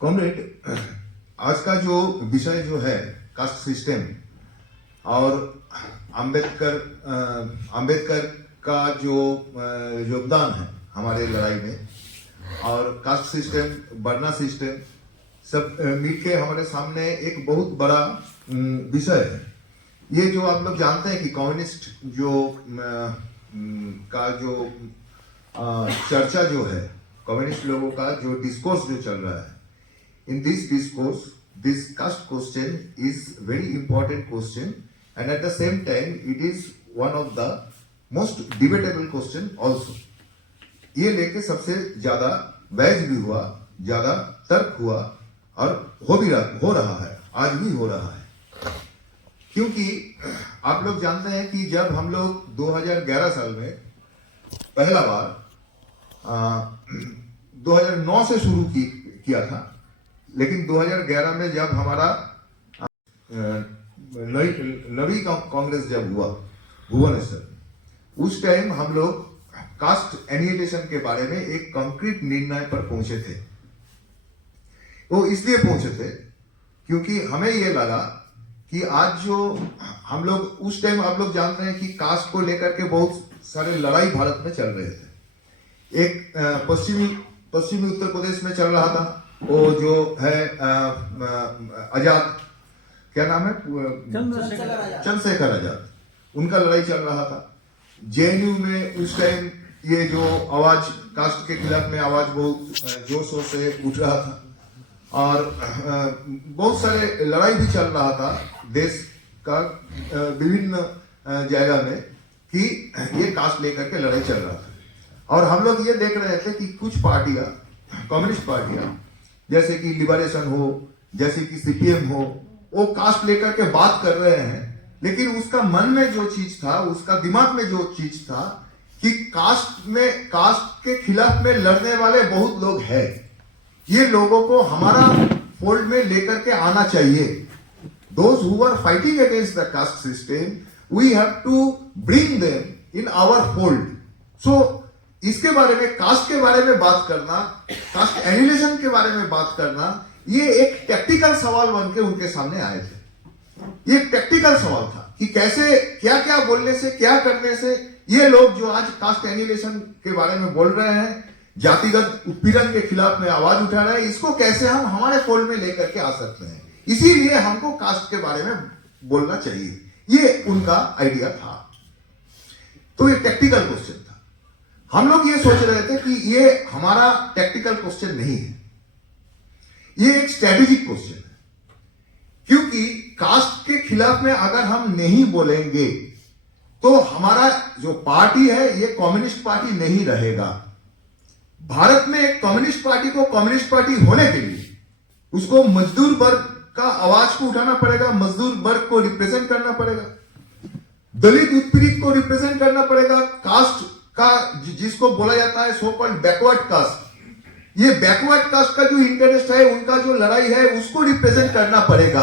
Comrade, आज का जो विषय जो है कास्ट सिस्टम और अंबेडकर का जो योगदान है हमारे लड़ाई में और कास्ट सिस्टम वर्ना सिस्टम सब मिलके हमारे सामने एक बहुत बड़ा विषय है। ये जो आप लोग जानते हैं कि कम्युनिस्ट जो का जो चर्चा जो है कम्युनिस्ट लोगों का जो डिस्कोर्स जो चल रहा है, in this discourse this caste question is very important question and at the same time it is one of the most debatable question also. ये लेके सबसे ज्यादा बहस भी हुआ, ज्यादा तर्क हुआ और हो रहा है, आज भी हो रहा है। क्योंकि आप लोग जानते हैं कि जब हम लोग 2011 साल में पहला बार 2009 से शुरू किया था, लेकिन 2011 में जब हमारा नवी कांग्रेस जब हुआ भुवनेश्वर, उस टाइम हम लोग कास्ट एनिहिलेशन के बारे में एक कंक्रीट निर्णय पर पहुंचे थे। वो इसलिए पहुंचे थे क्योंकि हमें ये लगा कि आज जो हम लोग उस टाइम आप लोग जानते हैं कि कास्ट को लेकर के बहुत सारे लड़ाई भारत में चल रहे थे। एक पश्चिमी उत्तर प्रदेश में चल रहा था, वो जो है आजाद, क्या नाम है, चंद्रशेखर आजाद, उनका लड़ाई चल रहा था। जेएनयू में उस टाइम ये जो आवाज कास्ट के खिलाफ में आवाज बहुत जोर शोर से उठ रहा था और बहुत सारे लड़ाई भी चल रहा था देश का विभिन्न जगह में कि ये कास्ट लेकर के लड़ाई चल रहा था। और हम लोग ये देख रहे थे कि कुछ पार्टियां, कम्युनिस्ट पार्टियां जैसे कि लिबरेशन हो, जैसे कि सीपीएम हो, वो कास्ट लेकर के बात कर रहे हैं, लेकिन उसका मन में जो चीज था, उसका दिमाग में जो चीज था कि कास्ट के खिलाफ में लड़ने वाले बहुत लोग हैं, ये लोगों को हमारा फोल्ड में लेकर के आना चाहिए। Those who are fighting against the caste system, we have to bring them in our fold. So इसके बारे में, कास्ट के बारे में बात करना, कास्ट एनिहिलेशन के बारे में बात करना, ये एक टेक्निकल सवाल बन के उनके सामने आए थे। ये एक टेक्निकल सवाल था कि कैसे, क्या क्या बोलने से, क्या करने से ये लोग जो आज कास्ट एनिहिलेशन के बारे में बोल रहे हैं, जातिगत उत्पीड़न के खिलाफ में आवाज उठा रहे हैं, इसको कैसे हम हमारे फोल्ड में लेकर के आ सकते हैं। इसीलिए हमको कास्ट के बारे में बोलना चाहिए, ये उनका आइडिया था। तो ये टेक्निकल क्वेश्चन था। हम लोग ये सोच रहे थे कि ये हमारा टेक्निकल क्वेश्चन नहीं है, ये एक स्ट्रेटेजिक क्वेश्चन है। क्योंकि कास्ट के खिलाफ में अगर हम नहीं बोलेंगे तो हमारा जो पार्टी है ये कम्युनिस्ट पार्टी नहीं रहेगा। भारत में एक कम्युनिस्ट पार्टी को कम्युनिस्ट पार्टी होने के लिए उसको मजदूर वर्ग का आवाज को उठाना पड़ेगा, मजदूर वर्ग को रिप्रेजेंट करना पड़ेगा, दलित उत्पीड़ित को रिप्रेजेंट करना पड़ेगा, कास्ट का जिसको बोला जाता है सो कॉल्ड बैकवर्ड कास्ट, ये बैकवर्ड कास्ट का जो इंटरेस्ट है, उनका जो लड़ाई है, उसको रिप्रेजेंट करना पड़ेगा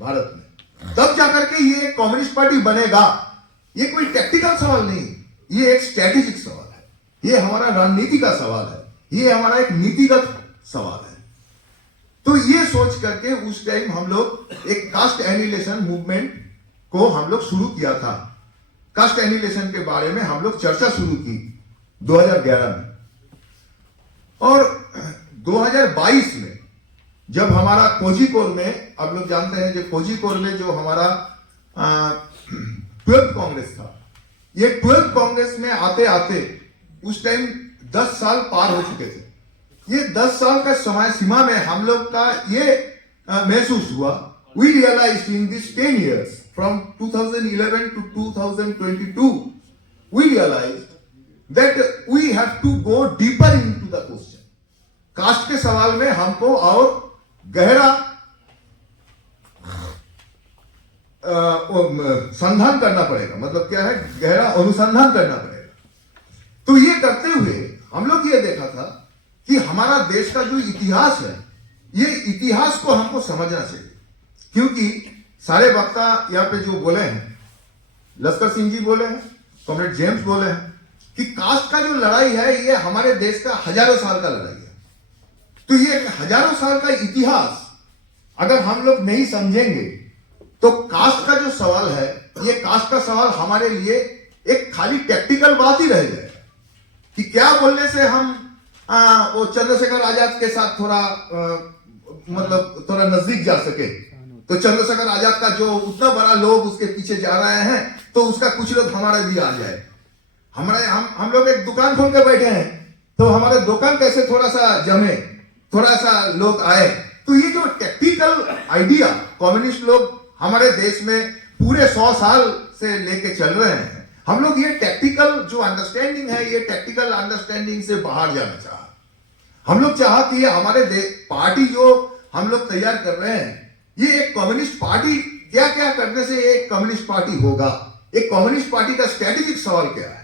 भारत में, तब जाकर के ये कम्युनिस्ट पार्टी बनेगा। ये कोई टेक्निकल सवाल नहीं, ये एक स्ट्रेटेजिक सवाल है, ये हमारा रणनीति का सवाल है, ये हमारा एक नीतिगत सवाल है। तो ये सोच करके उस टाइम हम लोग एक कास्ट एनिहिलेशन मूवमेंट को हम लोग शुरू किया था। कास्ट एनिहिलेशन के बारे में हम लोग चर्चा शुरू की 2011 में, और 2022 में जब हमारा कोझिकोड में, आप लोग जानते हैं जो कोझिकोड में जो हमारा 12th कांग्रेस था, ये 12th कांग्रेस में आते आते उस टाइम 10 साल पार हो चुके थे। ये 10 साल का समय सीमा में हम लोग का ये महसूस हुआ, we realized in this 10 years from 2011 to 2022, we realized that we have to go deeper into the question. Caste के सवाल में हमको और गहरा संधान करना पड़ेगा, मतलब क्या है, गहरा अनुसंधान करना पड़ेगा। तो ये करते हुए हम लोग ये देखा था कि हमारा देश का जो इतिहास है, ये इतिहास को हमको समझना चाहिए। क्योंकि सारे वक्ता यहाँ पे जो बोले हैं, लश्कर सिंह जी बोले हैं, कॉमरेड जेम्स बोले हैं कि कास्ट का जो लड़ाई है ये हमारे देश का हजारों साल का लड़ाई है। तो ये हजारों साल का इतिहास अगर हम लोग नहीं समझेंगे तो कास्ट का जो सवाल है, ये कास्ट का सवाल हमारे लिए एक खाली टेक्निकल बात ही रह जाएगा कि क्या बोलने से हम वो चंद्रशेखर आजाद के साथ थोड़ा मतलब थोड़ा नजदीक जा सके। तो चंद्रशेखर आजाद का जो उतना बड़ा लोग उसके पीछे जा रहे हैं, तो उसका कुछ लोग हमारे भी आ जाए। हम लोग एक दुकान खोल के बैठे हैं, तो हमारे दुकान कैसे थोड़ा सा जमे, थोड़ा सा लोग आए। तो ये जो टेक्निकल आइडिया कम्युनिस्ट लोग हमारे देश में पूरे 100 साल से लेके चल रहे हैं, हम लोग ये टेक्निकल जो अंडरस्टैंडिंग है, ये टेक्निकल अंडरस्टैंडिंग से बाहर जाना चाहा। हम लोग चाहा कि ये हमारे पार्टी जो हम लोग तैयार कर रहे हैं, ये एक कम्युनिस्ट पार्टी क्या क्या करने से एक कम्युनिस्ट पार्टी होगा, एक कम्युनिस्ट पार्टी का स्ट्रेटेजिक सवाल क्या है,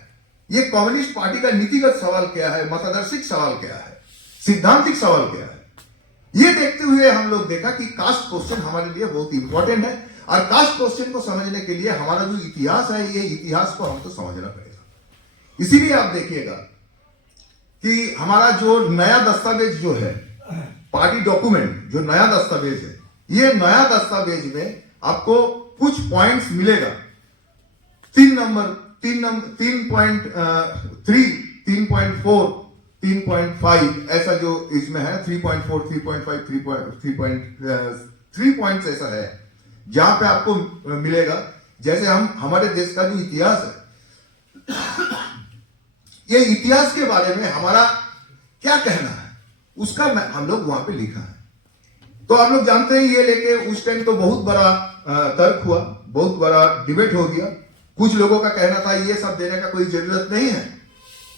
ये कम्युनिस्ट पार्टी का नीतिगत सवाल क्या है, मतादर्शिक सवाल क्या है, सिद्धांतिक सवाल क्या है। ये देखते हुए हम लोग देखा कि कास्ट क्वेश्चन हमारे लिए बहुत इंपॉर्टेंट है, और कास्ट क्वेश्चन को समझने के लिए हमारा जो इतिहास है, ये इतिहास को हमको समझना पड़ेगा। इसीलिए आप देखिएगा कि हमारा जो नया दस्तावेज जो है, पार्टी डॉक्यूमेंट जो नया दस्तावेज है, ये नया दस्तावेज में आपको कुछ पॉइंट्स मिलेगा। 3.3, 3.4, 3.5 ऐसा जो इसमें है, 3.4, 3.5, 3 पॉइंट्स ऐसा है जहां पे आपको मिलेगा। जैसे हमारे देश का जो इतिहास है, ये इतिहास के बारे में हमारा क्या कहना है, उसका हम लोग वहां पे लिखा है। तो आप लोग जानते हैं, ये लेके उस टाइम तो बहुत बड़ा तर्क हुआ, बहुत बड़ा डिबेट हो गया। कुछ लोगों का कहना था ये सब देने का कोई जरूरत नहीं है,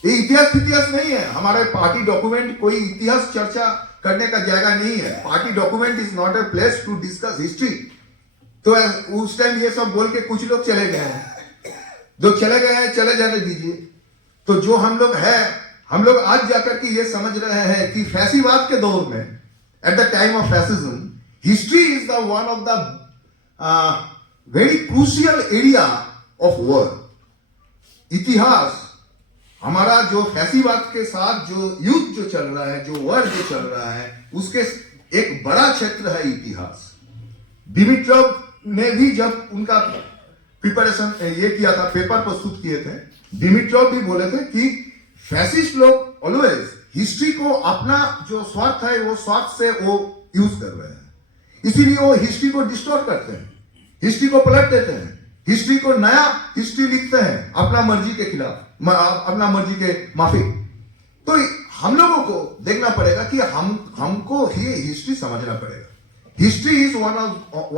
ये इतिहास नहीं है, हमारे पार्टी डॉक्यूमेंट कोई इतिहास चर्चा करने का जगह नहीं है। Party document is not a place to discuss history. तो उस टाइम ये सब बोल के कुछ लोग चले गए हैं, जो चले गए हैं चले जाने दीजिए। तो जो हम लोग है, हम लोग आज जाकर के ये समझ रहे हैं कि फैसीवाद के दौर में, at the time of fascism, history is the one of the very crucial area of world. इतिहास हमारा जो फैसीवाद के साथ जो युद्ध जो चल रहा है, जो वर्ड जो चल रहा है, उसके एक बड़ा क्षेत्र है इतिहास। डिमिट्रोव ने भी जब उनका प्रिपरेशन ये किया था, पेपर प्रस्तुत किए थे, डिमिट्रोव भी बोले थे कि फैसिस्ट लोग ऑलवेज हिस्ट्री को अपना जो स्वार्थ है, वो स्वार्थ से वो यूज कर रहे हैं, इसीलिए वो हिस्ट्री को डिस्टॉर्ट करते हैं, हिस्ट्री को पलट देते हैं, हिस्ट्री को नया हिस्ट्री लिखते हैं अपना मर्जी के खिलाफ, अपना मर्जी के माफिक। तो हम लोगों को देखना पड़ेगा कि हमको ये हिस्ट्री समझना पड़ेगा। History is one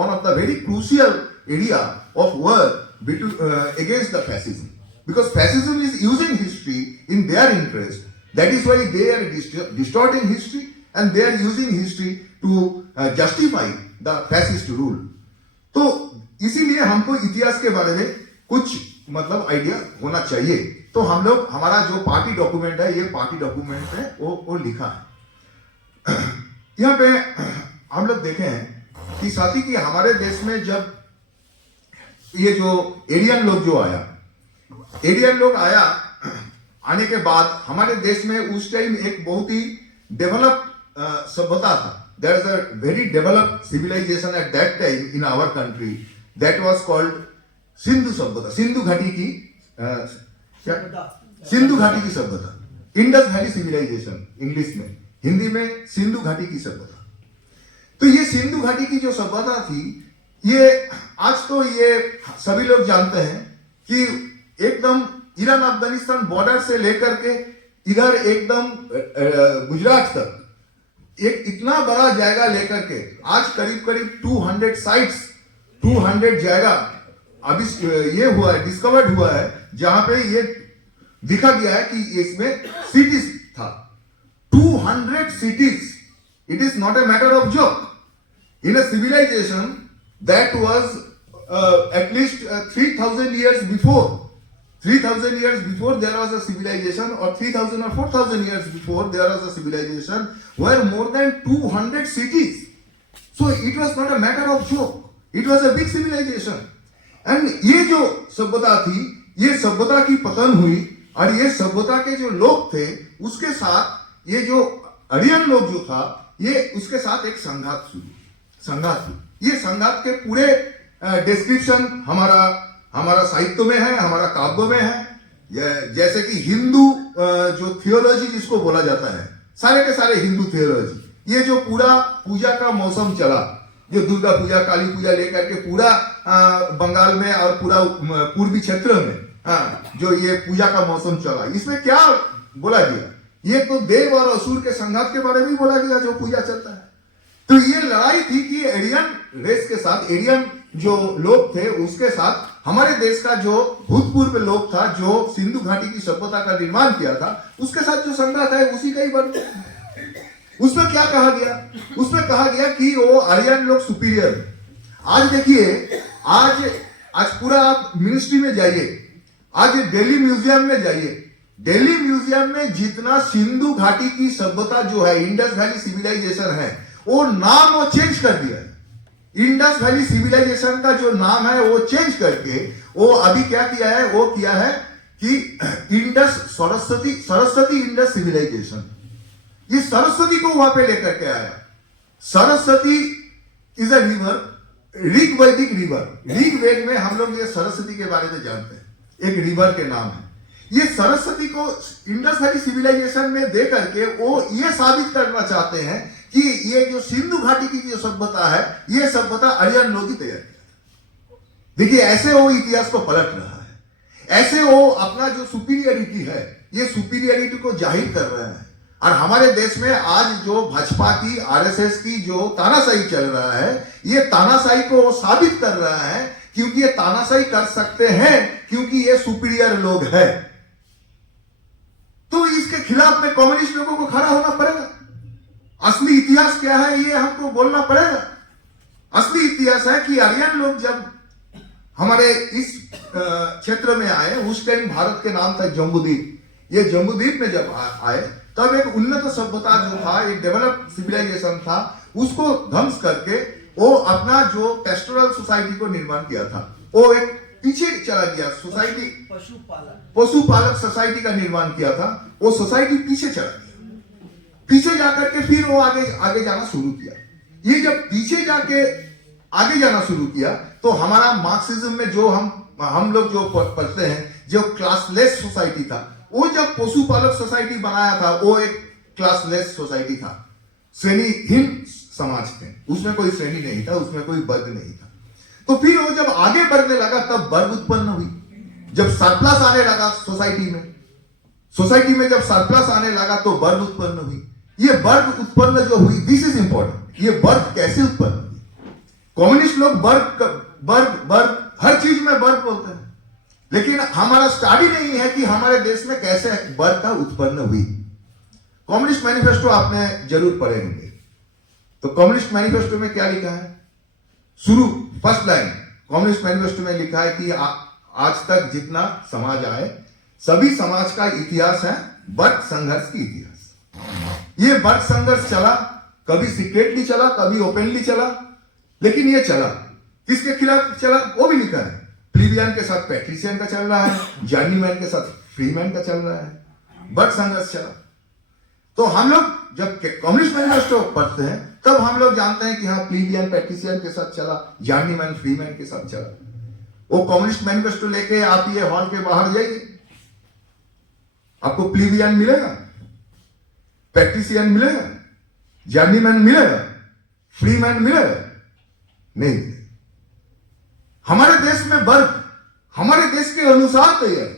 of the very crucial area of work against the fascism, because fascism is using history in their interest. That is why they are distorting history and they are using history to justify the fascist rule. तो इसीलिए हमको इतिहास के बारे में कुछ मतलब idea होना चाहिए। तो हम लोग, हमारा जो पार्टी डॉक्यूमेंट है, ये पार्टी डॉक्यूमेंट है, वो लिखा है। यहाँ पे हम लोग देखे हैं कि साथी कि हमारे देश में जब ये जो एरियन लोग जो आया, एरियन लोग आने के बाद हमारे देश में उस टाइम एक बहुत ही डेवलप सभ्यता था। There is a very developed civilization at that time in our country that was called Sindhu सभ्यता, सिंधु घाटी की सिंधु घाटी की सभ्यता, इंडस वैली सिविलाइजेशन इंग्लिश में, हिंदी में सिंधु घाटी की सभ्यता। तो ये सिंधु घाटी की जो सभ्यता थी, ये आज तो ये सभी लोग जानते हैं कि एकदम ईरान अफगानिस्तान बॉर्डर से लेकर के इधर एकदम गुजरात तक एक इतना बड़ा जायगा लेकर के आज करीब करीब 200 साइट्स, 200 जगह अभी ये हुआ है, डिस्कवर्ड हुआ है, जहां पे ये दिखा गया है कि इसमें सिटीज था, 200 cities. It is not a matter of joke. In a civilization that was at least 3,000 years before, 3,000 years before there was a civilization, or 3,000 or 4,000 years before there was a civilization where more than 200 cities. So it was not a matter of joke. It was a big civilization. And ये जो सभ्यता थी, ये सभ्यता की पतन हुई, और ये सभ्यता के जो लोग थे उसके साथ ये जो आर्यन लोग जो था, ये उसके साथ एक संघात हुई। ये संघात के पूरे डिस्क्रिप्शन हमारा साहित्य में है, हमारा काव्य में है। जैसे कि हिंदू जो थियोलॉजी जिसको बोला जाता है, सारे के सारे हिंदू थियोलॉजी, ये जो पूरा पूजा का मौसम चला, जो दुर्गा पूजा, काली पूजा लेकर के पूरा बंगाल में और पूरा पूर्वी क्षेत्र में जो ये पूजा का मौसम चला, इसमें क्या बोला गया? ये तो देव और असुर के संघात के बारे में बोला गया जो पूजा चलता है। तो ये लड़ाई थी कि एरियन रेस के साथ, एरियन जो लोग थे उसके साथ हमारे देश का जो भूतपूर्व लोग था, जो सिंधु घाटी की सभ्यता का निर्माण किया था, उसके साथ जो संघात है उसी का ही वर्णन है। उसमें क्या कहा गया? उसमें कहा गया कि वो आर्यन लोग सुपीरियर है। आज देखिए, आज पूरा आप मिनिस्ट्री में जाइए, आज दिल्ली म्यूजियम में जाइए, दिल्ली म्यूजियम में जितना सिंधु घाटी की सभ्यता जो है, इंडस वैली सिविलाइजेशन है, वो नाम वो चेंज कर दिया है। इंडस वैली सिविलाइजेशन का जो नाम है वो चेंज करके वो अभी क्या किया है? वो किया है कि इंडस सरस्वती इंडस सिविलाइजेशन। ये सरस्वती को वहां पे लेकर के आया। Saraswati is a river, Rig वैदिक रिवर। ऋग वेद में हम लोग ये सरस्वती के बारे में जानते हैं, एक रिवर के नाम है। ये सरस्वती को इंडस वैली सिविलाइजेशन में दे करके वो ये साबित करना चाहते हैं कि ये जो सिंधु घाटी की जो सभ्यता है, ये सभ्यता आर्यन लोग ही तैयार किया। देखिए, ऐसे वो इतिहास को पलट रहा है, ऐसे वो अपना जो सुपीरियरिटी है, ये सुपीरियरिटी को जाहिर कर रहे हैं। और हमारे देश में आज जो भाजपा की, आरएसएस की जो तानाशाही चल रहा है, ये तानाशाही को वो साबित कर रहा है, क्योंकि ये तानाशाही कर सकते हैं क्योंकि ये सुपीरियर लोग हैं। तो इसके खिलाफ में कम्युनिस्ट लोगों को खड़ा होना पड़ेगा। असली इतिहास क्या है ये हमको बोलना पड़ेगा। असली इतिहास है कि आर्यन लोग जब हमारे इस क्षेत्र में आए, उस टाइम भारत के नाम था जम्बूद्वीप। ये जम्बूद्वीप में जब आए, तब एक उन्नत सभ्यता जो था, एक डेवलप्ड सिविलाइजेशन था, उसको ध्वंस करके वो अपना जो पेस्टोरल सोसाइटी को निर्माण किया था, वो एक पीछे चला गया। सोसाइटी पशुपालक सोसाइटी का निर्माण किया था, वो सोसाइटी पीछे चला गया। पीछे जाकर के फिर वो आगे जाना शुरू किया। ये जब पीछे जाके आगे जाना शुरू किया, तो हमारा मार्क्सिज्म में जो हम लोग जो पढ़ते हैं, जो क्लासलेस सोसाइटी था, वो जब पशुपालक सोसाइटी बनाया था, वो एक क्लासलेस सोसाइटी था, श्रेणीहीन समाज थे, उसमें कोई श्रेणी नहीं था, उसमें कोई वर्ग नहीं था। तो फिर वो जब आगे बढ़ने लगा, तब वर्ग उत्पन्न हुई। जब सरप्लस आने लगा सोसाइटी में जब सरप्लस आने लगा, तो वर्ग उत्पन्न हुई। ये वर्ग उत्पन्न जो हुई, दिस इज इंपॉर्टेंट। ये वर्ग कैसे उत्पन्न हुई? कम्युनिस्ट लोग वर्ग हर चीज में वर्ग बोलते हैं, लेकिन हमारा स्टडी नहीं है कि हमारे देश में कैसे वर्ग का उत्पन्न हुई। कम्युनिस्ट मैनिफेस्टो आपने जरूर पढ़े होंगे। तो कम्युनिस्ट मैनिफेस्टो में क्या लिखा है? शुरू फर्स्ट लाइन कम्युनिस्ट मैनिफेस्टो में लिखा है कि आज तक जितना समाज आए, सभी समाज का इतिहास है वर्ग संघर्ष की इतिहास। ये वर्ग संघर्ष चला, कभी सीक्रेटली चला, कभी ओपनली चला, लेकिन ये चला। किसके खिलाफ चला वो भी लिखा है। प्लीबियन के साथ पैट्रिशियन का चल रहा है, जर्नीमैन के साथ फ्रीमैन का चल रहा है, वर्ग संघर्ष चला। तो हम लोग जब कम्युनिस्ट मैनिफेस्टो पढ़ते हैं, तब हम लोग जानते हैं कि हाँ, प्लीबियन पैट्रिशियन के साथ चला, जर्नीमैन फ्रीमैन के साथ चला। वो कम्युनिस्ट मैनिफेस्टो लेके आप ये हॉल के बाहर जाइए, आपको प्लीबियन मिलेगा, पैट्रिशियन मिलेगा, जर्नीमैन मिलेगा, फ्रीमैन मिलेगा? नहीं। हमारे देश में वर्ग हमारे देश के अनुसार तैयार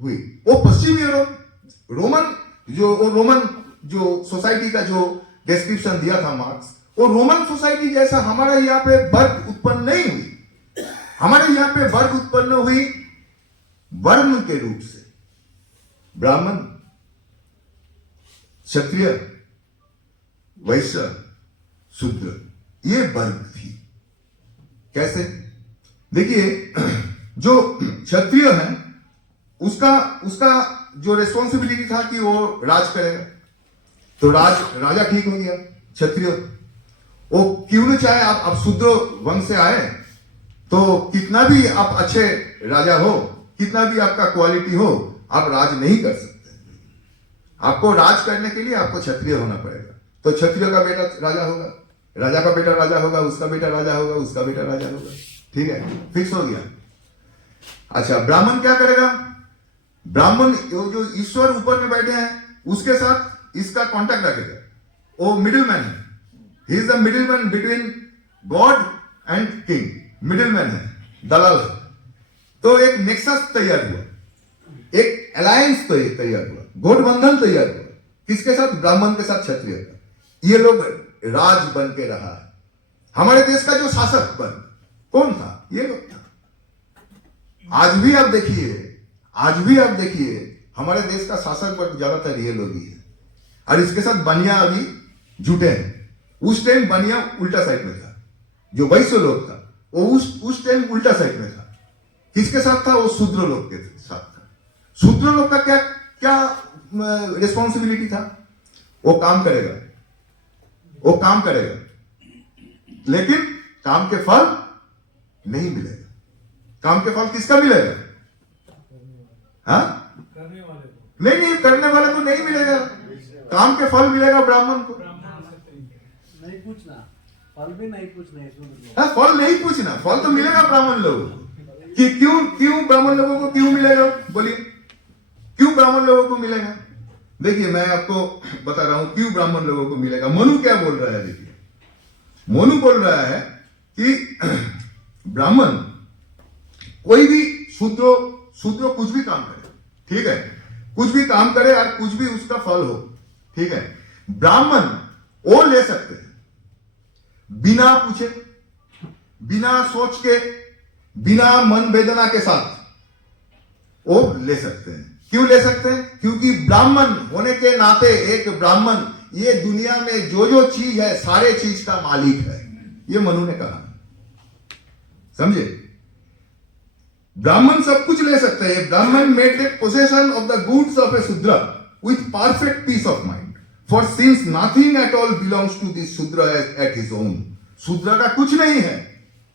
हुई। वो पश्चिमी यूरोप रोमन जो सोसाइटी का जो डिस्क्रिप्शन दिया था मार्क्स, वो रोमन सोसाइटी जैसा हमारे यहाँ पे वर्ग उत्पन्न नहीं हुई। हमारे यहाँ पे वर्ग उत्पन्न हुई वर्ण के रूप से। ब्राह्मण, क्षत्रिय, वैश्य, शूद्र, ये वर्ग थी। कैसे? देखिए, जो क्षत्रिय है उसका जो रिस्पॉन्सिबिलिटी था कि वो राज करेगा, तो राजा ठीक हो गया क्षत्रिय। वो क्यों न चाहे आप शूद्र वंश से आए, तो कितना भी आप अच्छे राजा हो, कितना भी आपका क्वालिटी हो, आप राज नहीं कर सकते। आपको राज करने के लिए आपको क्षत्रिय होना पड़ेगा। तो क्षत्रिय का बेटा राजा होगा, राजा का बेटा राजा होगा, उसका बेटा राजा होगा, उसका बेटा राजा होगा। ठीक है, फिक्स हो गया। अच्छा, ब्राह्मण क्या करेगा? ब्राह्मण जो ईश्वर ऊपर में बैठे हैं उसके साथ इसका कांटेक्ट रखेगा। वो मिडिल मैन है, he is the middle man between God and king, middle man है, दलाल है। तो एक नेक्सस तैयार हुआ, एक अलायंस तैयार हुआ, गठबंधन तैयार हुआ। किसके साथ? ब्राह्मण के साथ क्षत्रिय का। ये लोग राज बन के रहा है। हमारे देश का जो शासक बन कौन था? ये लोग था। आज भी आप देखिए हमारे देश का शासक बन ज्यादातर ये लोग ही है। और इसके साथ बनिया अभी जुटे हैं। उस टाइम बनिया उल्टा साइड में था, जो वैश्य लोग था वो उस टाइम उल्टा साइड में था। किसके साथ था? वो शूद्र लोग के साथ था। शूद्र लोग का क्या रिस्पॉन्सिबिलिटी था? वो काम करेगा, लेकिन काम के फल नहीं मिलेगा। काम के फल किसका मिलेगा? हाँ, नहीं, करने वाले को नहीं मिलेगा। काम के फल मिलेगा ब्राह्मण को। नहीं पूछना, फल भी नहीं पूछना। हाँ, फल नहीं पूछना, फल तो मिलेगा ब्राह्मण लोगों को। कि क्यों ब्राह्मण लोगों को क्यों मिलेगा? बोलिए, क्यों ब्राह्मण लोगों को मिलेगा? देखिए, मैं आपको बता रहा हूं क्यों ब्राह्मण लोगों को मिलेगा। मनु क्या बोल रहा है? देखिए, मनु बोल रहा है कि ब्राह्मण कोई भी शूद्र कुछ भी काम करे, ठीक है, कुछ भी काम करे और कुछ भी उसका फल हो, ठीक है। ब्राह्मण वो ले सकते हैं बिना पूछे, बिना सोच के, बिना मन वेदना के साथ वो ले सकते हैं। क्यों ले सकते हैं? क्योंकि ब्राह्मण होने के नाते एक ब्राह्मण ये दुनिया में जो चीज है सारे चीज का मालिक है। ये मनु ने कहा, समझे? ब्राह्मण सब कुछ ले सकते हैं। Brahmin made the possession of the goods of a Shudra with perfect peace of mind, for since nothing at all belongs to this Shudra at his own. शूद्र का कुछ नहीं है,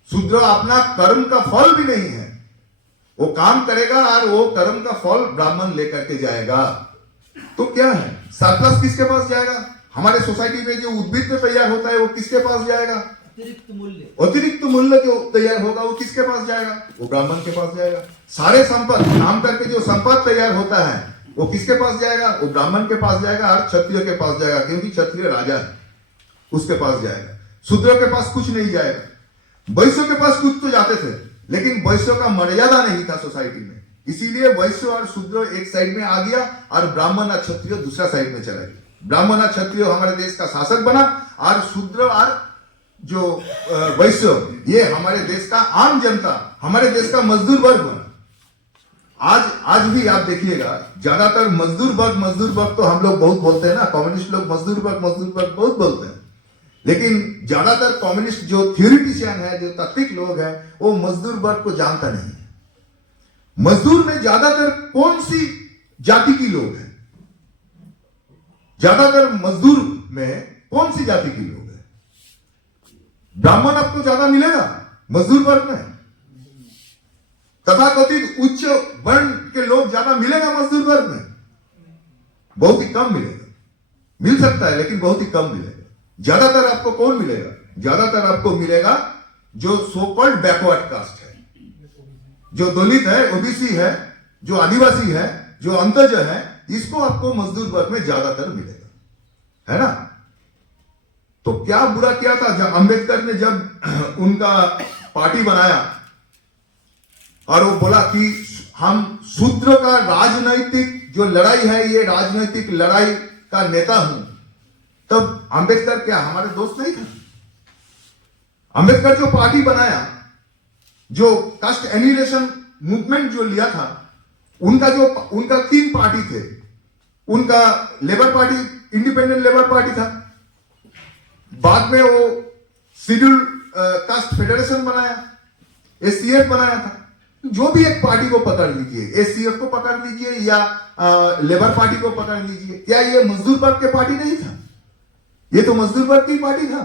शूद्र अपना कर्म का फल भी नहीं है। वो काम करेगा और वो कर्म का फल ब्राह्मण लेकर के जाएगा। तो क्या है? सरप्लस किसके पास जाएगा? हमारे सोसाइटी में जो उद्भिद तैयार होता है वो किसके पास जाएगा? अतिरिक्त मूल्य जो तैयार होगा वो किसके पास जाएगा? वो ब्राह्मण के पास जाएगा। सारे संपद काम करके जो संपद तैयार होता है वो किसके पास जाएगा? वो ब्राह्मण के पास जाएगा और क्षत्रिय के पास जाएगा, क्योंकि क्षत्रिय राजा है, उसके पास जाएगा। शूद्र के पास कुछ नहीं जाएगा। वैश्य के पास कुछ तो जाते थे, लेकिन वैश्य का मर्यादा नहीं था सोसाइटी में, इसीलिए वैश्य और शूद्र एक साइड में आ गया और ब्राह्मण और क्षत्रिय दूसरा साइड में चला गया। ब्राह्मण और क्षत्रिय हमारे देश का शासक बना और शूद्र और जो वैश्य ये हमारे देश का आम जनता, हमारे देश का मजदूर वर्ग बना। आज भी आप देखिएगा ज्यादातर मजदूर वर्ग तो हम लोग बहुत बोलते हैं ना, कम्युनिस्ट लोग मजदूर वर्ग बहुत बोलते हैं, लेकिन ज्यादातर कम्युनिस्ट जो थ्योरिटिशियन है, जो तात्विक लोग हैं, वो मजदूर वर्ग को जानता नहीं है। मजदूर में ज्यादातर कौन सी जाति की लोग हैं? ज्यादातर मजदूर में कौन सी जाति की लोग हैं? ब्राह्मण आपको ज्यादा मिलेगा मजदूर वर्ग में, तथाकथित उच्च वर्ण के लोग ज्यादा मिलेगा मजदूर वर्ग में? बहुत ही कम मिलेगा। मिल सकता है लेकिन बहुत ही कम मिलेगा। ज्यादातर आपको कौन मिलेगा? ज्यादातर आपको मिलेगा जो सो कॉल्ड बैकवर्ड कास्ट है, जो दलित है, ओबीसी है, जो आदिवासी है, जो अंतज है, इसको आपको मजदूर वर्ग में ज्यादातर मिलेगा, है ना। तो क्या बुरा किया था जब अंबेडकर ने जब उनका पार्टी बनाया और वो बोला कि हम शूद्र का राजनैतिक जो लड़ाई है, ये राजनैतिक लड़ाई का नेता हूं, तब अंबेडकर क्या हमारे दोस्त नहीं था? अंबेडकर जो पार्टी बनाया, जो कास्ट एनिलेशन मूवमेंट जो लिया था, उनका 3 पार्टी थे। उनका labour party, independent labour party था, बाद में वो शेड्यूल कास्ट फेडरेशन बनाया, एससीएफ बनाया था। जो भी एक पार्टी को पकड़ लीजिए, एससीएफ को पकड़ लीजिए या लेबर पार्टी को पकड़ लीजिए, क्या ये मजदूर वर्ग के पार्टी नहीं था? ये तो मजदूर वर्ग की पार्टी था।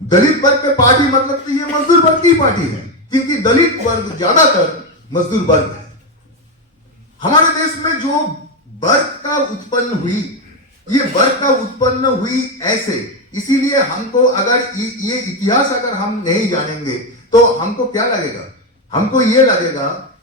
दलित वर्ग के पार्टी मतलब तो ये मजदूर वर्ग की पार्टी है, क्योंकि दलित वर्ग ज्यादातर मजदूर वर्ग है। हमारे देश में जो वर्ग का उत्पन्न हुई ये वर्ग का उत्पन्न हुई ऐसे, इसीलिए हमको अगर ये इतिहास अगर हम नहीं जानेंगे तो हमको क्या लगेगा, हमको ये लगेगा,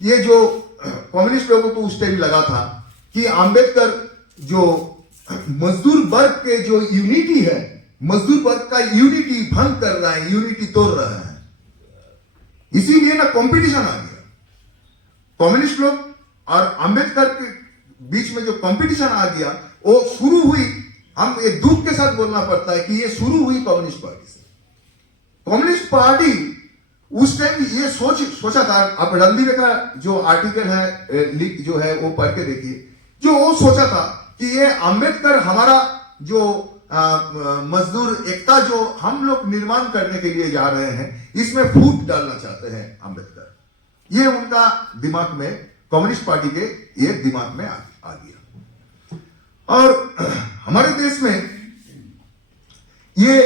ये जो कम्युनिस्ट लोगों को उस टाइम लगा था कि अंबेडकर जो मजदूर वर्ग के जो यूनिटी है, मजदूर वर्ग का यूनिटी भंग कर रहा है, यूनिटी तोड़ रहा है, इसीलिए ना कंपटीशन आ गया। कम्युनिस्ट लोग और अंबेडकर के बीच में जो कंपटीशन आ गया वो शुरू हुई, हम एक दुख के साथ बोलना पड़ता है कि ये शुरू हुई कम्युनिस्ट पार्टी से। कम्युनिस्ट पार्टी उस टाइम ये सोचा था, अब रणदीप का जो आर्टिकल है जो है वो पढ़ के देखिए, जो वो सोचा था कि ये अंबेडकर हमारा जो मजदूर एकता जो हम लोग निर्माण करने के लिए जा रहे हैं, इसमें फूट डालना चाहते हैं अंबेडकर। ये उनका दिमाग में, कम्युनिस्ट पार्टी के ये दिमाग में आ गया। और हमारे देश में ये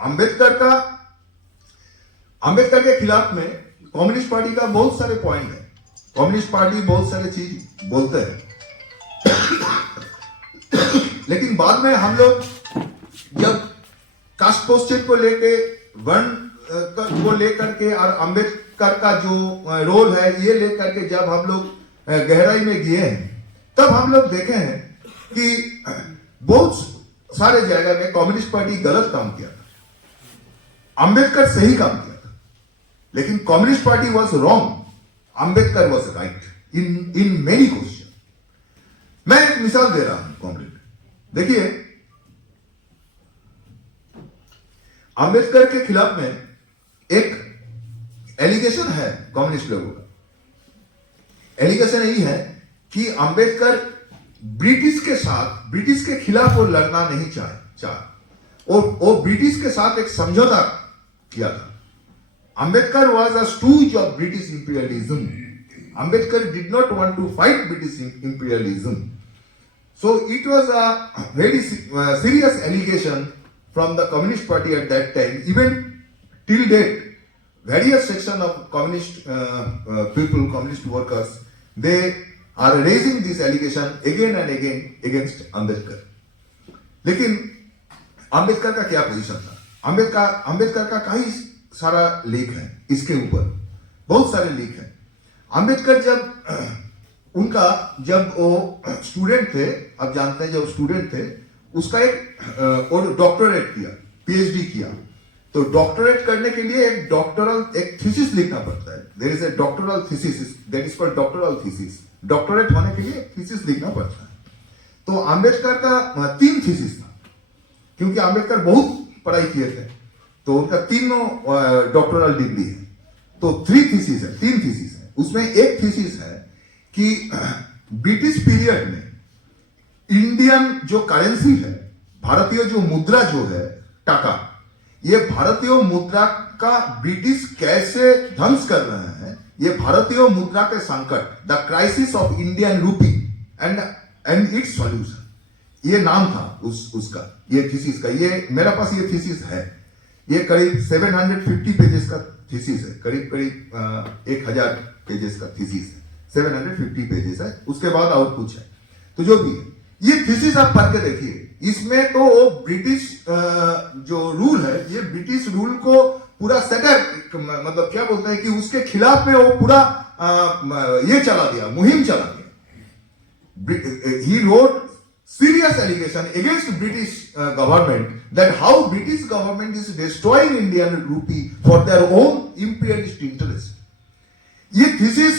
अंबेडकर के खिलाफ में कम्युनिस्ट पार्टी का बहुत सारे पॉइंट है। कम्युनिस्ट पार्टी बहुत सारे चीज बोलते हैं, लेकिन बाद में हम लोग जब कास्ट पोस्टेज को लेके, वर्ण को लेकर के और अंबेडकर का जो रोल है ये लेकर के जब हम लोग गहराई में गए हैं, तब हम लोग देखे हैं कि बहुत सारे जगह में कम्युनिस्ट पार्टी गलत काम किया था, अंबेडकर सही काम किया था, लेकिन communist party was wrong, Ambedkar was right in many question. मैं एक मिसाल दे रहा हूं कॉमरेड, देखिए अंबेडकर के खिलाफ में एक एलिगेशन है कम्युनिस्ट लोगों का। एलिगेशन यही है कि अंबेडकर ब्रिटिश के खिलाफ वो लड़ना नहीं चाह वो ब्रिटिश के साथ एक समझौता किया था। Ambedkar was a stooge of British imperialism. Ambedkar did not want to fight British imperialism. So it was a very serious allegation from the Communist Party at that time. Even till date, various sections of communist people, communist workers, they are raising this allegation again and again against Ambedkar. लेकिन अंबेडकर का क्या position था? अंबेडकर का कई सारा लेख है इसके ऊपर, बहुत सारे लेख हैं। अंबेडकर जब वो स्टूडेंट थे, आप जानते हैं जब स्टूडेंट थे, उसका एक डॉक्टरेट किया, पीएचडी किया। तो डॉक्टरेट करने के लिए एक थीसिस लिखना पड़ता है। There is a doctoral thesis, that is called doctoral thesis. Doctorate होने के लिए एक थीसिस लिखना पड़ता है। तो अंबेडकर का 3 थीसिस था, क्योंकि अंबेडकर बहुत पढ़ाई किए थे, तो उनका 3 डॉक्टरल डिग्री है। तो 3 थीसिस है। उसमें एक थीसिस है कि ब्रिटिश पीरियड में इंडियन जो करेंसी है, भारतीय जो मुद्रा जो है टाका, ये भारतीय मुद्रा का ब्रिटिश कैसे ध्वंस कर रहे हैं, ये भारतीय मुद्रा के संकट, the crisis of Indian rupee and it's solution, ये नाम था उसका, ये थीसिस का। ये मेरे पास ये थीसिस है, ये करीब 750 पेजेस का थीसिस है, करीब 1000 पेजेस का थीसिस है, 750 पेजेस है। उसके बाद और कुछ है, तो जो भी है, ये थीसिस आप पढ़ के देखिए। इसमें तो वो ब्रिटिश जो रूल है, ये ब्रिटिश रूल को पूरा सेटर, मतलब क्या बोलते हैं कि उसके खिलाफ में वो पूरा ये चला दिया, मुहिम चला दिया। He wrote serious allegation against British government that how British government is destroying Indian rupee for their own imperialist interest. ये थीसिस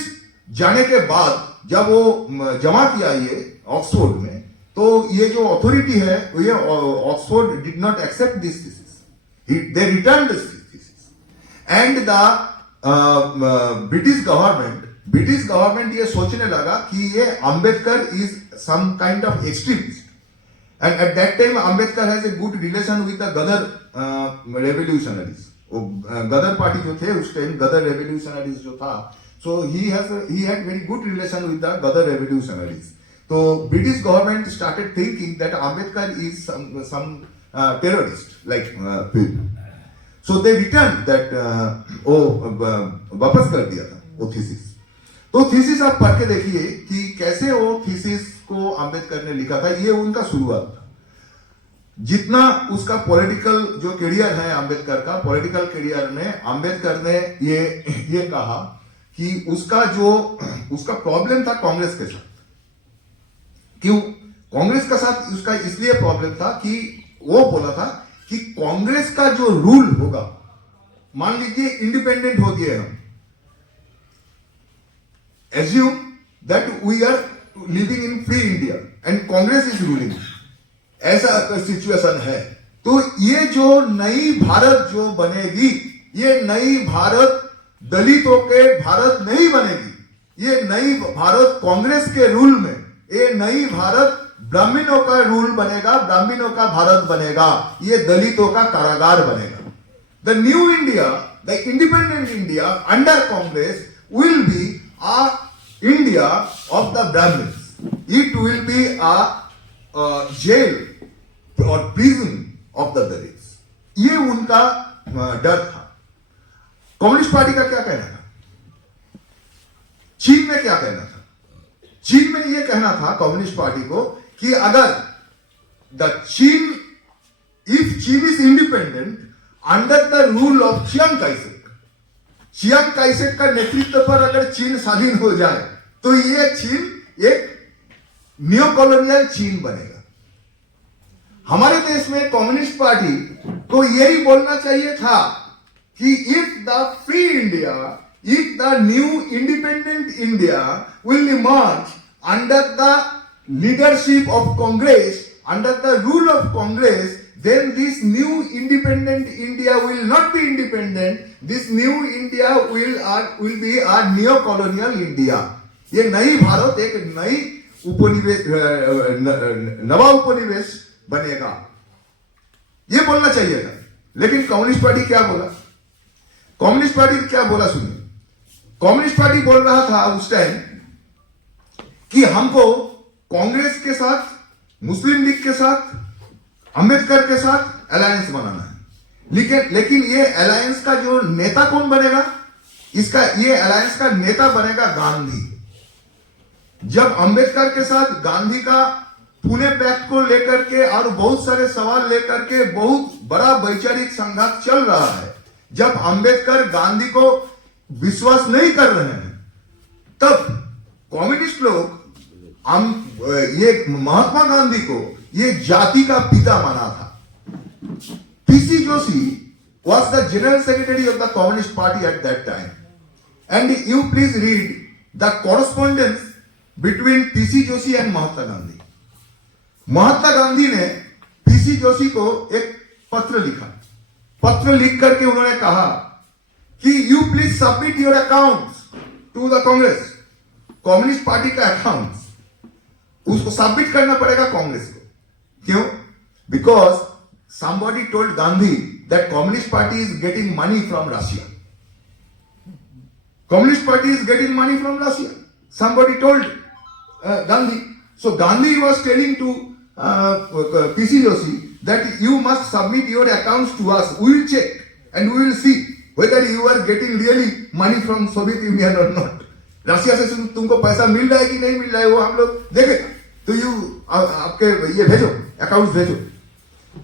जाने के बाद जब वो जमा किया ये ऑक्सफोर्ड में, तो ये जो अथॉरिटी है, ये Oxford did not accept this thesis, they return this thesis, and the British government ये सोचने लगा कि ये Ambedkar is some kind of extremist, and at that time Ambedkar has a good relation with the Ghadar revolutionaries. Ghadar party जो थे उस time, Ghadar revolutionaries जो था, so he had very good relation with the Ghadar revolutionaries. तो British government started thinking that Ambedkar is some terrorist like people, so they return that, वो वापस कर दिया था वो थीसिस। तो थीसिस आप पढ़ के देखिए कि कैसे वो थीसिस को अंबेडकर ने लिखा था। ये उनका शुरुआत था। जितना उसका पॉलिटिकल जो करियर है अंबेडकर का, पॉलिटिकल करियर में अंबेडकर ने ये कहा कि उसका प्रॉब्लम था कांग्रेस के साथ। क्यों कांग्रेस के साथ उसका इसलिए प्रॉब्लम था कि वो बोला था कि कांग्रेस का जो रूल होगा, मान लीजिए इंडिपेंडेंट हो गए हम, assume that we are living in free India and Congress is ruling, ऐसा अगर सिचुएशन है तो ये जो नई भारत जो बनेगी, ये नई भारत दलितों के भारत नहीं बनेगी। ये नई भारत कांग्रेस के रूल में, ये नई भारत ब्राह्मणों का रूल बनेगा, ब्राह्मणों का भारत बनेगा, ये दलितों का कारागार बनेगा। The new India, the independent India under Congress will be a India of the Brahmins. It will be a jail or prison of the Dalits. ये उनका डर था। कम्युनिस्ट पार्टी का क्या कहना था? चीन में क्या कहना था? चीन में ये कहना था कम्युनिस्ट पार्टी को कि अगर if China is independent under the rule of Chiang Kai-shek, Chiang Kai-shek का नेतृत्व पर अगर चीन स्वाधीन हो जाए तो ये चीन एक न्यू कॉलोनियल चीन बनेगा। हमारे देश में कम्युनिस्ट पार्टी को यही बोलना चाहिए था कि if the free India, if the new independent India will emerge under the leadership of Congress, under the rule of Congress, then this new independent India will not be independent. This new India will be a neo-colonial India. ये नई भारत एक नई उपनिवेश, नवा उपनिवेश बनेगा, ये बोलना चाहिए था। लेकिन कम्युनिस्ट पार्टी क्या बोला? कम्युनिस्ट पार्टी क्या बोला सुनिए। कम्युनिस्ट पार्टी बोल रहा था उस टाइम कि हमको कांग्रेस के साथ, मुस्लिम लीग के साथ, अंबेडकर के साथ अलायंस बनाना है। लेकिन ये अलायंस का जो नेता कौन बनेगा? ये अलायंस का नेता बनेगा गांधी। जब अंबेडकर के साथ गांधी का पुणे पैक्ट को लेकर के और बहुत सारे सवाल लेकर के बहुत बड़ा वैचारिक संघात चल रहा है, जब अंबेडकर गांधी को विश्वास नहीं कर रहे हैं, तब कम्युनिस्ट लोग ये महात्मा गांधी को ये जाति का पिता माना था। PC Joshi was the general secretary of the Communist Party at that time, and you please read the correspondence between PC Joshi and Mahatma Gandhi. Mahatma Gandhi ने पीसी जोशी को एक पत्र लिखा। पत्र लिख करके उन्होंने कहा कि you please submit your accounts to the Congress, communist party का अकाउंट्स उसको सबमिट करना पड़ेगा कांग्रेस को। क्यों? Because somebody told Gandhi that Communist Party is getting money from Russia. Communist Party is getting money from Russia. Somebody told Gandhi. So Gandhi was telling to PC Joshi that you must submit your accounts to us. We will check and we will see whether you are getting really money from Soviet Union or not. Russia से तुमको पैसा मिल रहा है कि नहीं मिल रहा है वो हम लोग देखेगा। तो आपके ये भेजो, अकाउंट भेजो।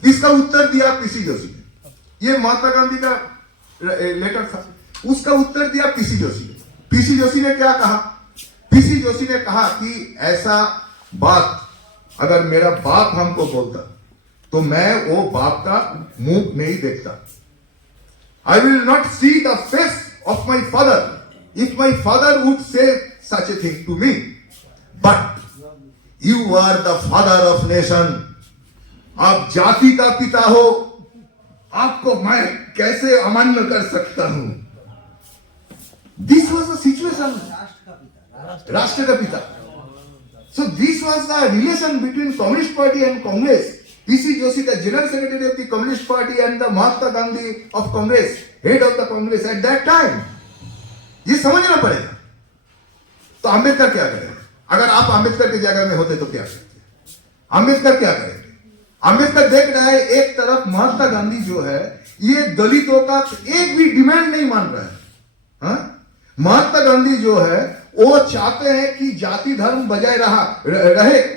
इसका उत्तर दिया पीसी जोशी ने। ये महात्मा गांधी का लेटर था, उसका उत्तर दिया पीसी जोशी ने। पीसी जोशी ने क्या कहा? पीसी जोशी ने कहा कि ऐसा बात अगर मेरा बाप हमको बोलता तो मैं वो बाप का मुंह नहीं देखता। I will not see the face of my father if my father would say such a thing to me. But you are the father of nation. आप जाति का पिता हो, आपको मैं कैसे अमान्य कर सकता हूं? This was the situation. राष्ट्र का पिता। So this was the relation between Communist Party and Congress. PC Joshi, the General Secretary of the Communist Party, and the Mahatma Gandhi of Congress, head of the Congress at that time. ये समझना पड़ेगा। तो अंबेडकर क्या करेंगे? अगर आप अंबेडकर की जगह में होते तो क्या करते? अंबेडकर क्या करेंगे? अंबेडकर देख रहा है एक तरफ महात्मा गांधी जो है ये दलितों का एक भी डिमांड नहीं मान रहा है। महात्मा गांधी जो है वो चाहते हैं कि जाति धर्म बजाय रहे